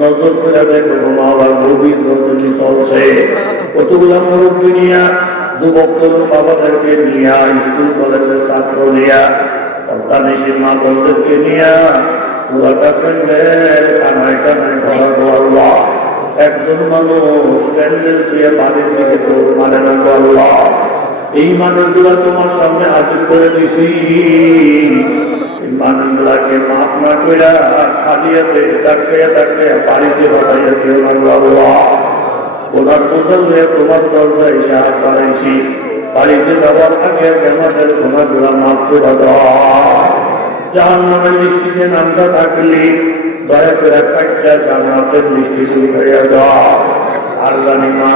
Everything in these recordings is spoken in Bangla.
নজর করে দেখো মাওলার গভীর রজনী চলছে। কতগুলা মুরব্বী নিয়া, যুবক তরুণ বাবাদেরকে নিয়া, স্কুল কলেজের ছাত্র নিয়া, সন্তানিসীর মা বোনদেরকে নিয়া পুরাটা প্যান্ডেল কানায় কানায় ভরা আল্লাহ। একজন মানুষ প্যান্ডেল দিয়ে বাড়ির দিকে দৌড় মারে না আল্লাহ। এই মানুষগুলা তোমার সামনে হাজির করে দিছি, মানুষগুলাকে মাফ না কইরা খালিয়াতে তাকে বাড়িতে বাড়াইয়া দিও না আল্লাহ। ওনার বোতল হয়ে তোমার দরজা এসে হাত বাড়াইছি, বাড়িতে যাওয়ার আগে আমাদের গুনাহগুলা মাফ করে দাও। জাহান্নামের দৃষ্টিতে নামটা থাকলে দয়া করে একটা জান্নাতের দৃষ্টি উঠাইয়া দাও। আর জানি মা,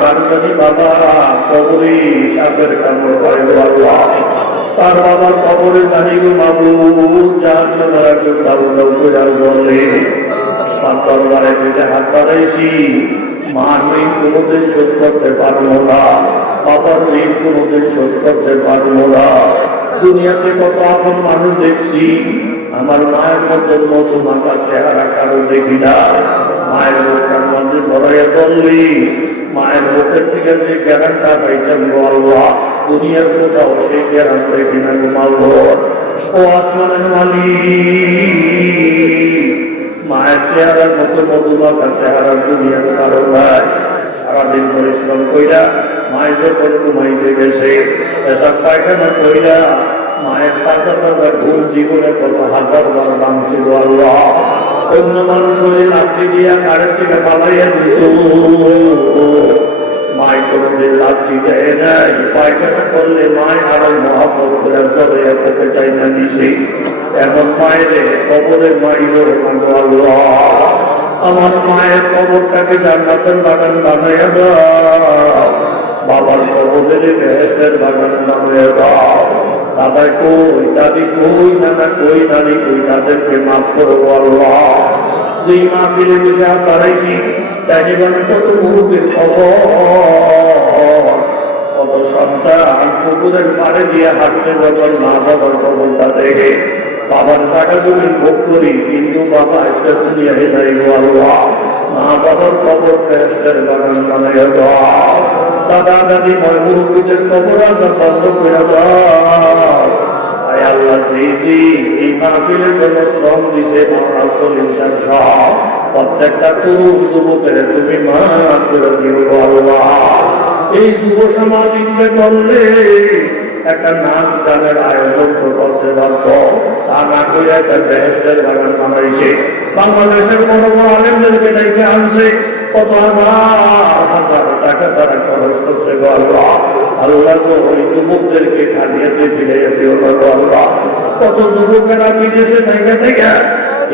তার জানি বাবা কবরে সাপের কামড় করে আল্লাহ। তার বাবার কবরে জানি গো মাবুদ জাহান্নামের একজন দাউদাউ করে বলে দরবারে দুইটা হাত বাড়াইছি, মার ঋণ কোনোদিন শোধ করতে পারবো না, বাবার ঋণ কোনোদিন শোধ করতে পারবো না। দুনিয়াতে কত আপন মানুষ দেখছি, আমার মায়ের মতো মতো মাথার চেহারা কারো দেখি না। মায়ের মুখের মধ্যে ধরাইয়া বললি, মায়ের মুখের থেকে যে জ্ঞানটা পাইতাম আল্লাহ, দুনিয়ার কোথাও সেই জ্ঞান দেখি না ঘুমাবো। ও আসমানের মালিক, মায়ের চেহারার মতো মধুমাখা চেহারা দুনিয়ার কারো নাই। সারাদিন পরিশ্রম কইরা মায়ের যখন ঘুমাইতে গেছে, এসব পায়খানা কইরা মায়ের তাজা তাজা ঘুম জীবনে কত হাজার বার ভাঙছিল আল্লাহ। অন্য মানুষ হয়ে লাঠি দিয়া গাড়ির থেকে পালাইয়া দিত, মায় কোনদিন লাঠি দেয় নাই। পায়খানা করলে মায় আরো মহাপত করে জড়াইয়া খেতে চাই না নিছি। এমন মায়ের কবরের মাইল আল্লাহ, আমার মায়ের কবরটাকে জান্নাতের বাগান বানাইয়া দাও, বাবার কবরের বেহেশতের বাগান বানাইয়া দাও। দাদা কই, দাদি কই, নানা কই, নানি কই, তাদেরকে মাফ করবো আল্লাহ। যেই মাহফিলে বসে দাঁড়াইছি তাই জীবনে কত মুরুবের খবর, কত সন্তান পুকুরের পাড়ে দিয়ে হাঁটতে যখন মা বাবার খবরটা দেখে বাবার টাকা জমি ভোগ করি, কিন্তু বাবা একটা দুনিয়া যাইব আল্লাহ। মা বাবার খবর ফেরেশতার বাগান বানাইয়া দাও, দাদা দাদি ময় মুরুব্বিদের খবর আসার বন্ধ করে দাও। আল্লাহ এই মাহফিলের জন্য শ্রম দিছে প্রত্যেকটা তরুণ যুবকের তুমি মাফ করে দিও আল্লাহ। এই যুব সমাজ ইচ্ছে করলে একটা নাচ গানের আয়োজন করতে পারত, তা না করে একটা বেহেশতের বাগান বানাইছে। বাংলাদেশের বড় বড় আলেমদেরকে ডেকে আনছে, কত হাজার হাজার টাকা তারা খরচ করছে আল্লাহ। আল্লাহ তো ওই যুবকদেরকে খালিয়াতে ফিরে দিও আল্লাহ। কত যুবকেরা বিদেশে থেকে থেকে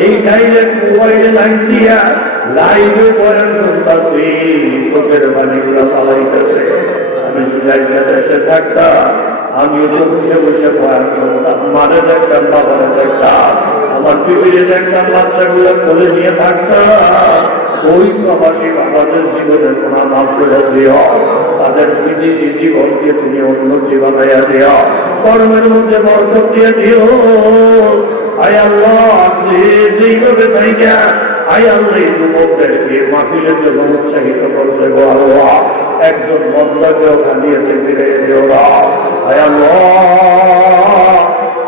এই ডাইরেক্ট মোবাইলে লাইন দিয়া লাইভে বয়ান শুনতাছি, চোখের পানিগুলো চালাইতেছে। আমি যদি দেশে থাকতাম, আমিও তো বসে বসে বয়ান শুনতাম, মারে দেখতাম, বাবারে দেখতাম, আমার পিপিরে দেখতাম, বাচ্চাগুলো কোলে নিয়ে থাকতাম। ওই প্রবাসী বাবাদের জীবনের গুনাহ মাফ করে দিও, তাদের বিদেশি জীবনকে তুমি উন্নতি বানাইয়া দিও, কর্মের মধ্যে বরকত দিয়ে দিও। আয় আল্লাহ, যেইভাবে থাইকা আয় আল্লাহ এই যুবকদেরকে মাহফিলের জন্য উৎসাহিত করছে গো আল্লাহ, একজন মন্দাকেও খালিয়াতে ফিরে দিও না। আয় আল্লাহ,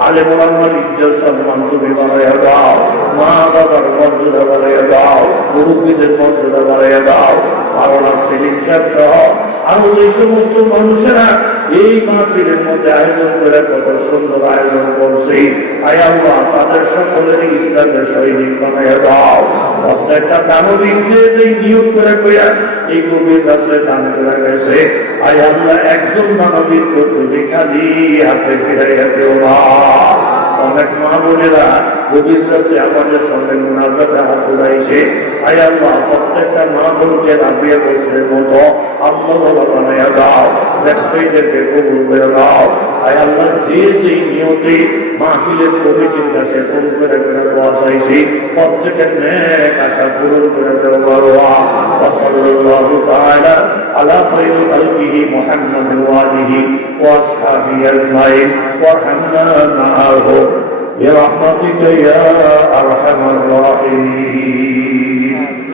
আলেম ওলামার ইজ্জত সম্মান তুমি বাড়াইয়া দাও, মা বাবার মর্যাদা বাড়াইয়া দাও, মুরব্বীদের মর্যাদা বাড়াইয়া দাও। মাওলানা সেলিম সাহেব সহ আরো যে সমস্ত মানুষেরা এই মাহফিলের মধ্যে আয়োজন করে কত সুন্দর আয়োজন করছে, আয় আল্লাহ তাদের সকলেরই ইসলামের সৈনিক বানাইয়া দাও। প্রত্যেকটা দানবীর যে নিয়োগ করে কইয়া এই গভীর রাত্রে দান করে গেছে, আয় আল্লাহ একজন দানবীর তুমি খালি হাতে ফিরাইয়া দিও না। অনেক মা বোনেরা গভীর রাত্রে আমাদের সঙ্গে মুনাজাতে হাত উড়াইছে, আয় আল্লাহ প্রত্যেকটা মা বোনকে রাবিয়া গোসলের মতো আল্লাহ বানাইয়া দাও, ব্যবসায়ীদেরকে কবুল করে দাও। আয় আল্লাহ যে নিয়তে মাহফিলের কমিটির কাছে ফোন করে দোয়া চাইছি, প্রত্যেকের নেক আশা পূরণ করে দেও আল্লাহ। সাল্লাল্লাহু তাআলা আলা খায়রি খালকিহি মুহাম্মাদ ওয়া আলিহি ওয়া আসহাবিহি আজমাইন ওয়ারহামনা মাআহুম برحمتك يا أرحم الراحمين